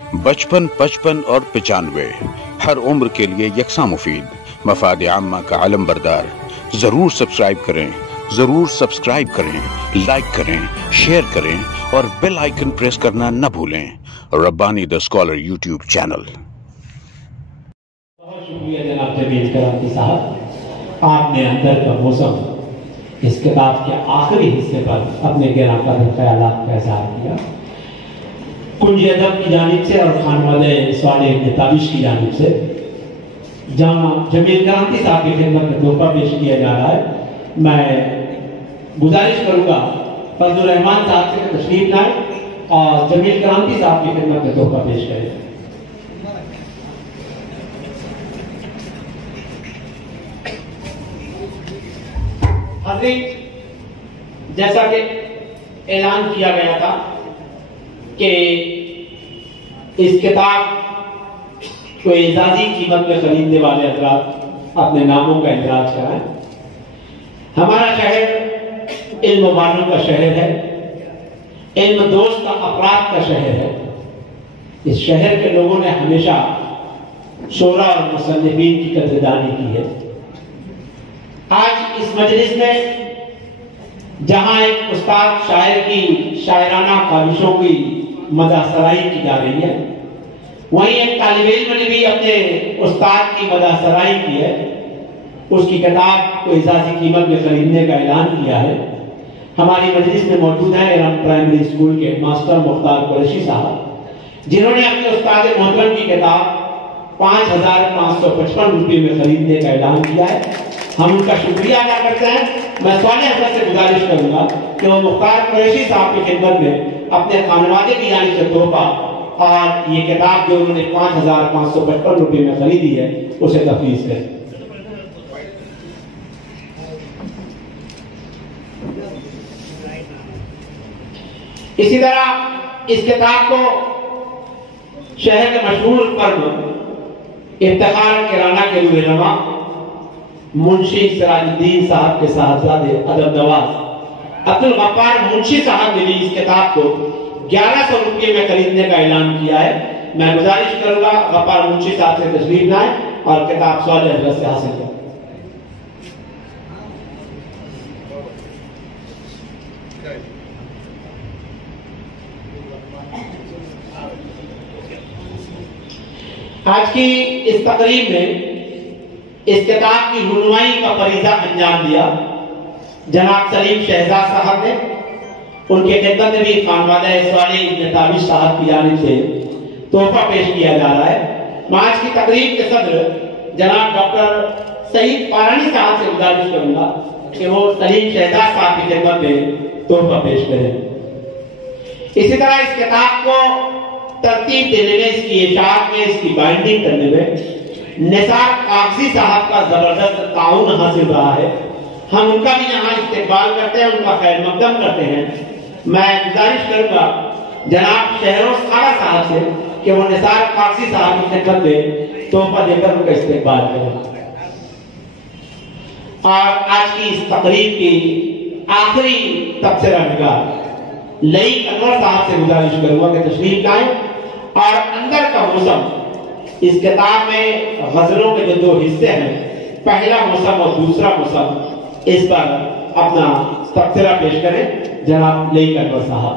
55 55 और 95 हर उम्र के लिए यकसा मुफीद, मफाद आम्मा का अलम बरदार। जरूर सब्सक्राइब करें, लाइक करें, शेयर करें और बेल आइकन प्रेस करना न भूलें। Rabbani the scholar YouTube channel. बहुत शुक्रिया जनाब जमील कराती साहब, आपने अंदर का मौसम इस किताब के आखिरी हिस्से पर अपने गहरा कदर ख्यालात का इज़हार किया। कुंज अदब की जानिब से और खानवादे सवाल इब्न ताबिश की जानिब से जहाँ जमील कराती साहब की खिदमत में तोहफा पेश किया जा रहा है, मैं गुजारिश करूंगा फजलुर रहमान साहब से तशरीफ लाएं और जमील कराती साहब की खिदमत में तोहफा पेश करें। हाज़रीन, जैसा कि ऐलान किया गया था कि इस किताब को एजाजी कीमत में खरीदने वाले हज़रात अपने नामों का इंदराज कराएं। हमारा शहर इल्म वालों का शहर है, इल्म दोस्त अफराद का शहर है। इस शहर के लोगों ने हमेशा शोरा और मुसन्निफीन की कदरदानी की है। आज इस मजलिस में जहां एक उस्ताद शायर की शायराना काविशों की मदासराई की जा रही है, वहीं एक तालिब इल्म ने भी अपने उस्ताद की मदासराई की है। उसकी किताब को इजाजी कीमत में खरीदने का ऐलान किया है। हमारी मजलिस में मौजूद है इरम प्राइमरी स्कूल के मास्टर मुख्तार कुरैशी साहब, जिन्होंने अपने उस्ताद मोहतरम की किताब 5555 रुपये में खरीदने का ऐलान किया है। हम उनका शुक्रिया अदा करते हैं। मैं स्वाले हजरत से गुजारिश करूंगा कि वो मुख्तार कुरैशी साहब की खिदमत में अपने खानवादे की जानिब से तोहफा और ये किताब जो उन्होंने 5555 रुपये में खरीदी है उसे तफवीज़ करें। इसी तरह इस किताब को शहर के मशहूर फर्म इफ्तिखार किराना के रहनुमा मुंशी सिराजुद्दीन साहब के साहबजादे अदब नवाज अब्दुल गफ्फार मुंशी साहब ने भी इस किताब को 1100 रुपये में खरीदने का ऐलान किया है। मैं गुजारिश करूंगा गफ्फार मुंशी साहब से तशरीफ लाएं और किताब स्वाले हजरत से हासिल करें। आज की इस तकरीब में इस किताब की रुनवाई का फरीजा अंजाम दिया जनाब सलीम शहजाद साहब ने। उनके खिदमत में भी खानवादा सवाल इब्न ताबिश साहब की जानिब से तोहफा पेश किया जा रहा है। मैं आज की तकरीब के सदर जनाब डॉक्टर सईद पारानी साहब से गुजारिश करूंगा कि वो सलीम शहजाद साहब की खिदमत में तोहफा पेश करें। इसी तरह इस किताब को तरतीब देने में, इसकी इशाअत में, इसकी बाइंडिंग करने में निसार कागजी साहब का जबरदस्त ताउन हासिल रहा है। हम उनका भी यहाँ इस्तेकबाल करते हैं, उनका खैर मकदम करते हैं। मैं गुजारिश करूंगा जनाब शहरों सारा साहब से कि वो निसार कागजी साहब की खिदमत में तोहफा देकर उनका इस्तेकबाल करें। और आज की इस तकरीब की आखिरी तबसरा निगार लई अनवर साहब से गुजारिश करूंगा कि तशरीफ लाएं और अंदर का मौसम इस किताब में गजलों के जो 2 हिस्से हैं, पहला मौसम और दूसरा मौसम, इस पर अपना तबसरा पेश करें जनाब लई अनवर साहब।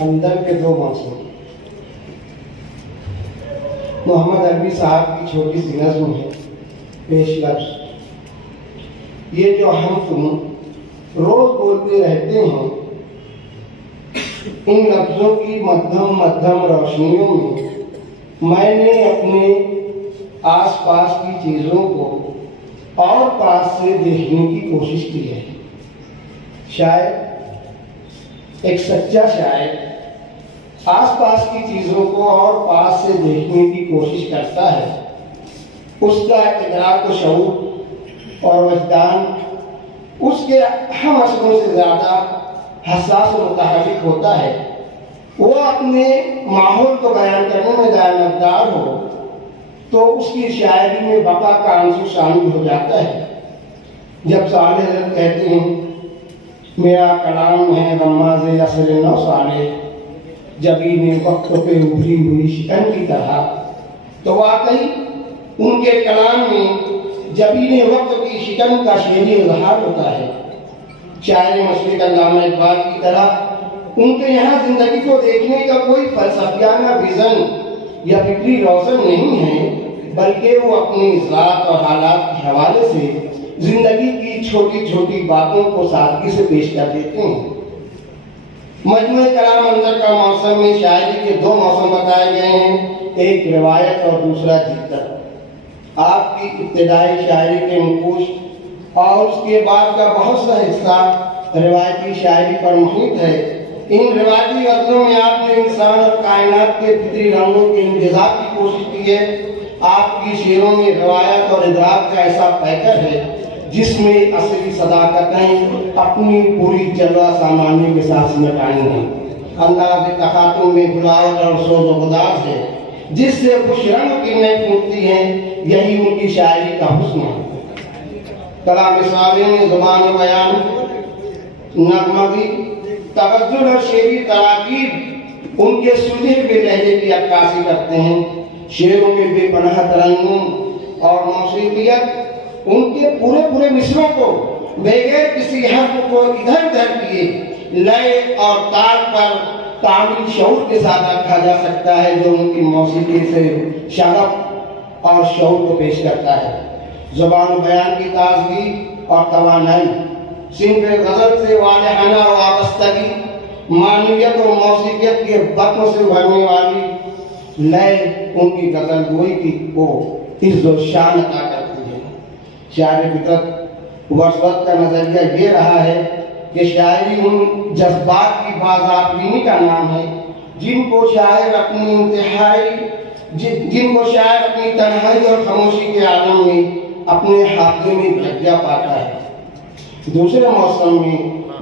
अंदर के 2 मौसम। मोहम्मद अरबी साहब की छोटी सी नज्म है पेश लफ्ज। ये जो हम तुम रोज बोलते रहते हैं, इन लफ्जों की मध्यम मध्यम रोशनियों में मैंने अपने आसपास की चीजों को और पास से देखने की कोशिश की है। शायद एक सच्चा शायर आसपास की चीजों को और पास से देखने की कोशिश करता है। उसका इदराक व शऊर और वजदान उसके अहम असलों से ज्यादा हसास और मुतहरिक होता है। वो अपने माहौल को बयान करने में दायनतदार हो तो उसकी शायरी में बका का आंसू शामिल हो जाता है। جب صالح حضرت کہتے ہیں میرا کلام ہے نماز عصر نو صالح جبین وقت پہ ابھری ہوئی شکن کی طرح، تو واقعی ان کے کلام میں جبین وقت کی شکن کا شعری اظہار ہوتا ہے۔ شاعر مشرق علامہ اقبال کی طرح ان کے یہاں زندگی کو دیکھنے کا کوئی فلسفیانہ ویژن یا فکری روشن نہیں ہے، بلکہ وہ اپنی ذات اور حالات کے حوالے سے زندگی کی چھوٹی چھوٹی باتوں کو سادگی سے پیش کر دیتے ہیں۔ مجموعہ کلام اندر کا موسم میں شاعری کے دو موسم بتائے گئے ہیں، ایک روایت اور دوسرا جدت۔ آپ کی ابتدائی شاعری کے نقوش اور اس کے بعد کا بہت سا حصہ روایتی شاعری پر محیط ہے۔ ان روایتی غزلوں میں آپ نے انسان اور کائنات کے فطری رنگوں کے امتزاج کی کوشش کی ہے۔ آپ کی شعروں میں روایت اور ادراک کا ایسا پیکر ہے جس میں اصلی صداقتیں اپنی پوری جلوہ سامانی کے ساتھ سمٹ آئی ہیں۔ انداز تخاطب میں گلاوٹ اور سوز و گداز ہے جس سے خوش رنگ کرنیں پھوٹتی ہیں، یہی ان کی شاعری کا حسن ہے۔ کلام صالح میں زبان و بیان، نغمگی، توجہ اور شعری تراکیب ان کے سلجھے ہوئے لہجے کی عکاسی کرتے ہیں۔ شعروں میں بے پناہ ترنم اور موسیقیت ان کے پورے مصروں کو بغیر کسی حرف کو ادھر ادھر کیے لئے اور تال پر کامل شعور کے ساتھ رکھا جا سکتا ہے، جو ان کی موسیقی سے شغف اور شعور کو پیش کرتا ہے۔ زبان و بیان کی تازگی اور توانائی، صنف غزل سے والہانہ وابستگی، معنویت اور موسیقیت کے بطن سے بھرنے والی لئے ان کی غزل گوئی کی کو عز و شان عطا کرتی ہے۔ شاعر فطرت ورثت کا نظریہ یہ رہا ہے کہ شاعری ان جذبات کی بازآفرینی کا نام ہے جن کو شاعر اپنی تنہائی اور خاموشی کے عالم میں اپنے حافظے میں جگہ پاتا ہے۔ دوسرے موسم میں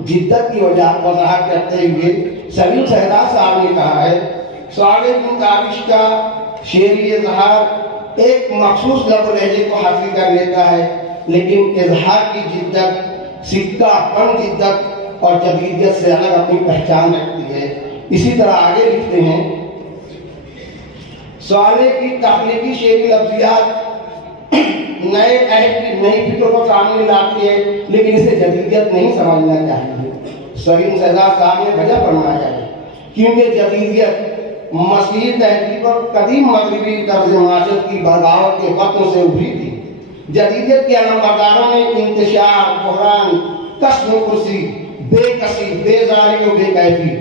جدت کی وضاحت کرتے ہوئے سلیم شہزاد صاحب نے کہا ہے، صالح بن تابش کا شعری اظہار ایک مخصوص لب و لہجے کو حاصل کر لیتا ہے، لیکن اظہار کی جدت، سکہ پن جدت اور جدیدیت سے الگ اپنی پہچان رکھتی ہے۔ اسی طرح آگے لکھتے ہیں، صالح کی تخلیقی شعری لفظیات نئے عہد کی نئی فکر کو سامنے لاتی ہے، لیکن اسے جدیدیت نہیں سمجھنا چاہیے۔ سلیم شہزاد صاحب نے وجہ فرمایا ہے، کیونکہ جدیدیت مسیحی تہذیب اور قدیم مغربی طرز معاشرت کی بغاوت کے وقتوں سے ابھری تھی۔ جدیدیت کے علمبرداروں نے انتشار، بحران، کسب و کرسی، بے کسی، بیزاری و بے کیفی،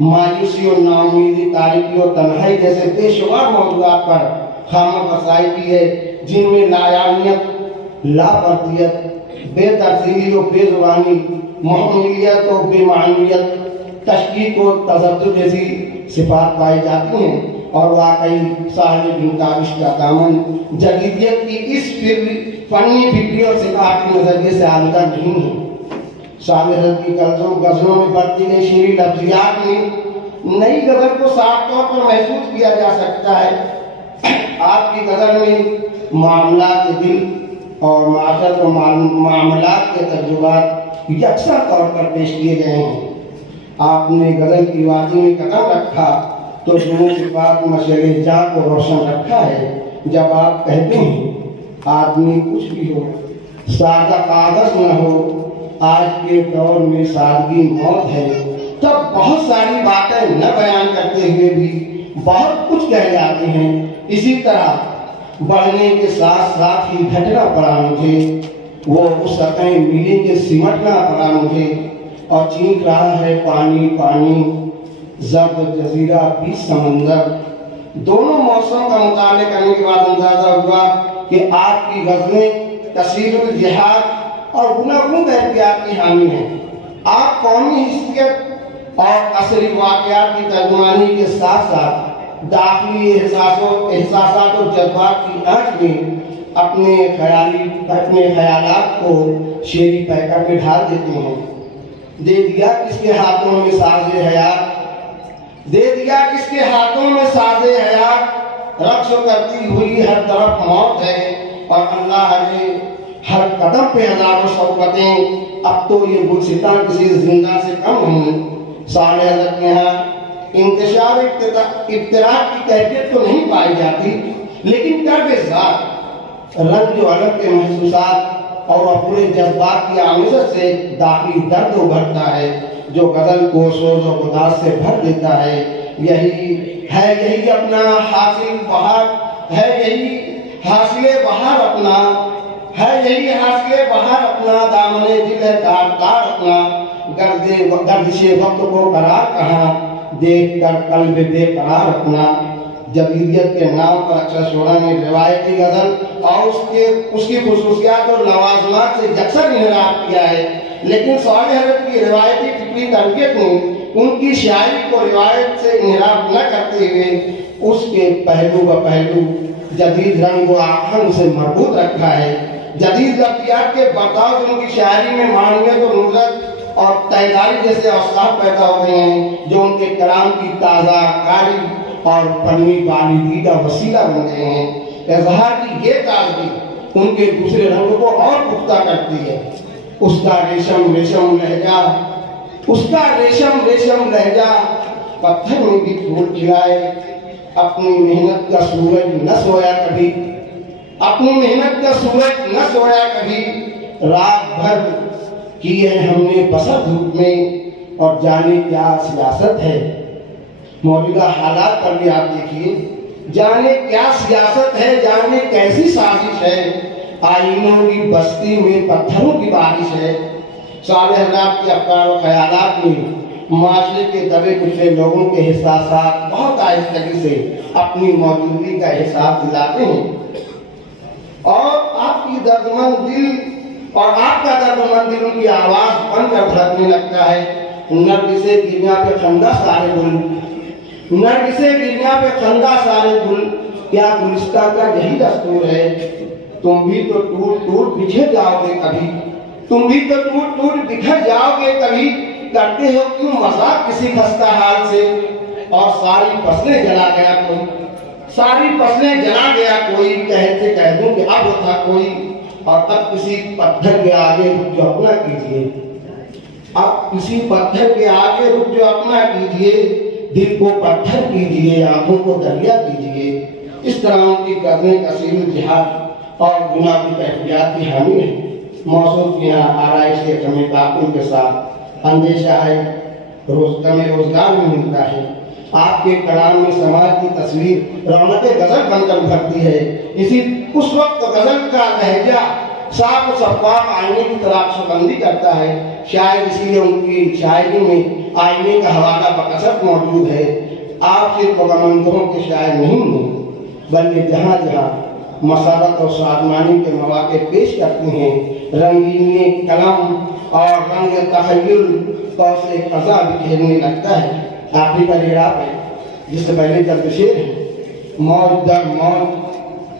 مایوسی اور ناامیدی، تاریکی اور تنہائی جیسے بے شمار موضوعات پر خامہ رسائی کی ہے، جن میں لاعلمیت، لاپرتیت، بے ترتیبی و بے زبانی، محمولیت و بے معنویت، تشکیک و تذبذب جیسی صفات پائی جاتی ہیں، اور واقعی صالح بن تابش کا دامن جدیدیت کی اس فنی فکری اور ثقافتی نظریے سے آلودہ نہیں ہے۔ صالح حضرت کی غزلوں میں بڑھتی گئی شعری لفظیات میں نئی غزل کو صاف طور پر محسوس کیا جا سکتا ہے۔ آپ کی غزل میں معاملات دل اور معاشرت و معاملات کے تجربات یکساں طور پر پیش کیے گئے ہیں۔ آپ نے غزل کی وادی میں قدم رکھا تو جنون کے بعد مشعل جاں کو روشن رکھا ہے۔ جب آپ کہتے ہیں آدمی کچھ بھی ہو، سادہ کاغذ نہ ہو، آج کے دور میں سادگی موت ہے، تب بہت ساری باتیں نہ بیان کرتے ہوئے بھی بہت کچھ کہہ جاتے ہیں۔ اسی طرح بڑھنے کے ساتھ ساتھ ہی گھٹنا پڑا مجھے، وہ سطحیں ملیں گے سمٹنا پڑا مجھے، اور چینک رہا ہے پانی پانی، زرد جزیرہ بیچ سمندر۔ دونوں موسم کا مطالعہ کرنے کے بعد اندازہ ہوا کہ آپ کی غزلیں کثیر الجہاد اور گوناگون احتیاط کی حامی ہیں۔ آپ قومی حیثیت اور عصری واقعات کی ترجمانی کے ساتھ ساتھ داخلی احساسات اور جذبات کی آنچ میں اپنے خیالات کو شعری پیکر میں ڈھال دیتے ہیں۔ دے دیا کس کے ہاتھوں میں ساز حیات، دے دیا کس کے ہاتھوں میں ساز حیات، رقص کرتی ہوئی ہر طرف موت ہے، اور اللہ نے हर कदम पे हजारों शौकतें, अब तो ये गुलसिता किसी जिंदा से कम नहीं। सारे हज़रत के यहाँ इंतशार इफ्तिराक की कैफियत तो नहीं पाई जाती, लेकिन कर्ब ज़ात, रंज अलग के महसूसात और अपने जज्बात की आमिज़त से दाखिली दर्द उभरता है, जो गज़ल को सोज और गुदास से भर देता है। यही अपना हासिल बहार है, यही हासिले बहार अपना है, यही हासिले बहार अपना, दामने दिल है तार अपना, गर्दिशे वक्त को करार कहाँ, देख कर कल्ब बेकरार अपना। जदीदियत के नाम पर अक्षर शोरा ने रिवायती गजल और उसकी खुसूसियात और नवाजमात से यकसर इनराब किया है, लेकिन साले हज़रत की रिवायती फिक्री तरबियत ने उनकी शायरी को रिवायत से इनराब न करते हुए उसके पहलू व पहलू जदीद रंग व आहंग से मरबूत रखा है। जदीद लफ्ज़ियात के बर्ताव से उनकी शायरी में मानियत और नुज़रत और तैदारी जैसे अवसाफ पैदा हो गए हैं, जो उनके कलाम की ताज़ा कारी और फनी बालिगी का वसीला बन गए हैं। इज़हार की ये ताज़गी उनके दूसरे रंग को और पुख्ता करती है। उसका रेशम रेशम लहजा पत्थर में भी फूल खिलाए, अपनी मेहनत का सूरज न सोया कभी, अपनी मेहनत का सूरज न सोया कभी, रात भर की है हमने बसर धूप में, और जाने क्या सियासत है। मौजूदा हालात पर भी आप देखिए, जाने क्या सियासत है, जाने कैसी साजिश है, आईनों की बस्ती में पत्थरों की बारिश है। साले हज़रात के अफ़कार और ख़यालात में माशरे के दबे कुचले लोगों के एहसासात बहुत आहिस्तगी से अपनी मौजूदगी का एहसास दिलाते हैं, और आपकी दर्दमंद दिल और आपका दर्दमंद दिल उनकी आवाज़ बनकर धड़कने लगता है। नरगिसे गिरना पे खंदा सारे गुल, नरगिसे गिरना पे खंदा सारे गुल, क्या गुलिस्ता का यही दस्तूर है। तुम भी तो टूट टूट बिछड़ जाओगे कभी, तुम भी तो टूट टूट बिखर जाओगे कभी, करते हो क्यों मजाक किसी खस्ता हाल से, और सारी फसलें जला गया कोई, सारी फसलें जला गया कोई, कहते कह दूं कि अब था कोई, और तब किसी पत्थर के आगे रुक जो अपना कीजिए, अब किसी पत्थर के आगे रुक जो अपना कीजिए, दिल को पत्थर कीजिए, आंखों को दरिया कीजिए। इस तरह उनकी गज़लें कसीर जिहाद और गुनाह की कैफियत की हामी है। मौसम के यहाँ आराइश के कमी ताकुल के साथ अंदेशा है, रोजगार में मिलता है। आपके कलाम में समाज की तस्वीर रौनक गजल बनकर उभरती है। इसी उस वक्त गजल का लहजा साफ शफाफ आईने की तरह बंदी करता है। शायद इसीलिए उनकी शायरी में आईने का हवाला बकसरत मौजूद है। आप सिर्फ गमंदों के शायर नहीं हैं, बल्कि जहाँ जहाँ मसारत और सादमानी के मौके पेश करते हैं, रंगीनी कलम और रंग तखय्युल को से फजा बिखेरने लगता है। आखिरी का इराब है, जिससे पहले जब शेर है, मौत दर मौत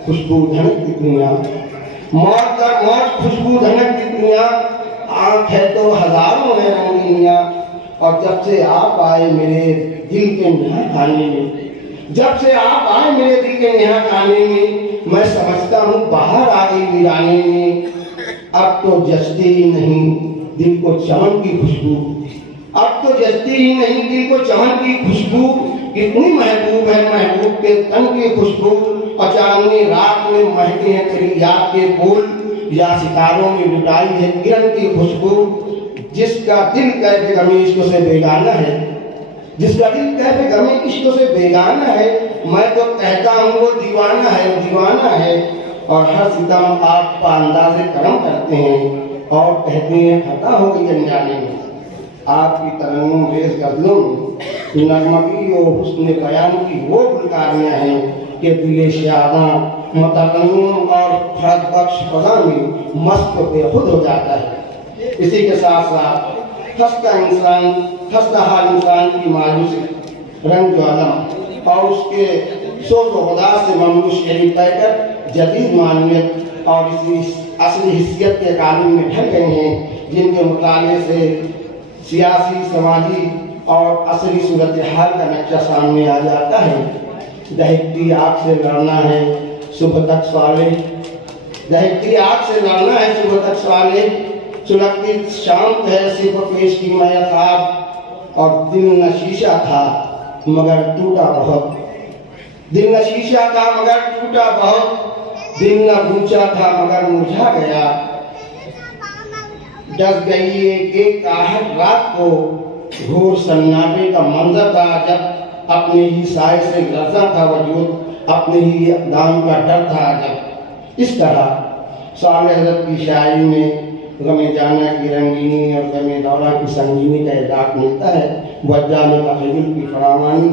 खुशबू धनकती दुनिया, मौत दर मौत खुशबू धनकती दुनिया, आँख है तो हजारों है रंगीनियाँ, और जब से आप आए मेरे दिल के निहा खाने में, जब से आप आए मेरे दिल के निहा खाने में, मैं समझता हूँ बाहर आ गई वीराने में। अब तो जचती ही नहीं दिल को चमन की खुशबू, अब तो जचती ही नहीं दिल को चमन की खुशबू, कितनी महबूब है महबूब के तन की खुशबू, पचानवे रात में महके हैं तेरी याद के फूल, या सितारों में लुटाई है किरण की खुशबू। जिसका दिल कैफे गमी इश्क से बेगाना है, जिसका दिल कैफे गमी इश्क से बेगाना है, मैं तो कहता हूँ वो दीवाना है, दीवाना है। और हर सितम आप अंदाज़े करम करते हैं और कहते हैं खता हो गई अनजाने में। आपकी तरन्नुम रेज़ गज़लों में नगमगी और हुस्न बयान की वो गुलकारियाँ हैं कि दिल शादा मुतरन्नुम और फर्द बख्श फज़ा में मस्त बेखुद हो जाता है। इसी के साथ साथ खस्ता हाल इंसान की मायूसी, रंग आलम और उसके सोच व खुदा से ममनूश यही कहकर जदीद मानियत और इसी असली हिस्सियत के कानून में ढल गए हैं, जिनके मुताले से सियासी समाजी और असली सूरत हाल का नक्शा सामने आ जाता है। दहकती आग से लड़ना है सुबह तक साले, دہتی آگ سے لڑنا ہے صبح تک سوالے، سلگتی شام ہے صرف پیش کی میں خواب، اور دل نہ شیشہ تھا مگر ٹوٹا بہت، دل نہ شیشہ تھا مگر ٹوٹا بہت، دل نہ گونچا تھا مگر مرجھا گیا، ڈس گئی ایک آہٹ رات کو، گھور سناٹے کا منظر تھا جب، اپنے ہی سائے سے لرزا تھا وجود، اپنے ہی اقدام کا ڈر تھا جب۔ اس طرح صالح حضرت کی شاعری میں غم جانا کی رنگینی اور غم دورہ کی سنگینی کا ادراک ملتا ہے۔ وجہ میں تخیل کی فراوانی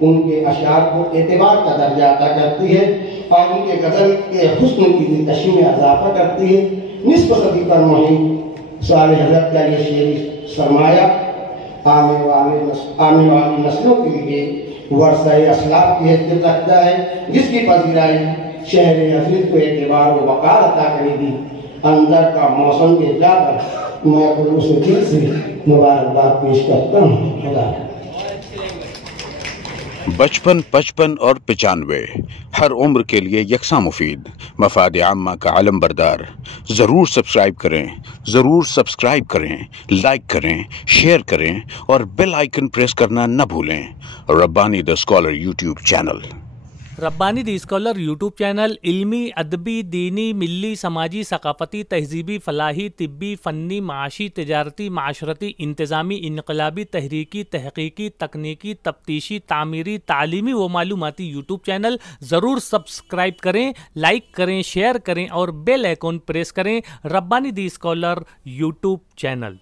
ان کے اشعار کو اعتبار کا درجہ عطا کرتی ہے اور ان کے غزل کے حسن کی دلکشی میں اضافہ کرتی ہے۔ نصف صدی پر مہم صالح حضرت کا یہ شعری سرمایہ آنے والی نسلوں کے لیے ورثہ اسلاف کی حیثیت رکھتا ہے، جس کی پذیرائی شہر عزیز کو اعتبار و وقار عطا کرے گی۔ اندر کا موسم کے جا کر میں خلوص دل سے مبارکباد پیش کرتا ہوں۔ خدا بچپن 55 اور 95 ہر عمر کے لیے یکساں مفید، مفاد عامہ کا علم بردار۔ ضرور سبسکرائب کریں، لائک کریں، شیئر کریں اور بیل آئیکن پریس کرنا نہ بھولیں۔ Rabbani the scholar YouTube channel. Rabbani the scholar YouTube channel علمی، ادبی، دینی، ملی، سماجی، ثقافتی، تہذیبی، فلاحی، طبی، فنی، معاشی، تجارتی، معاشرتی، انتظامی، انقلابی، تحریکی، تحقیقی، تکنیکی، تفتیشی، تعمیری، تعلیمی و معلوماتی یوٹیوب چینل۔ ضرور سبسکرائب کریں، لائک کریں، شیئر کریں اور بیل آئیکن پریس کریں۔ ربانی دی اسکالر یوٹیوب چینل۔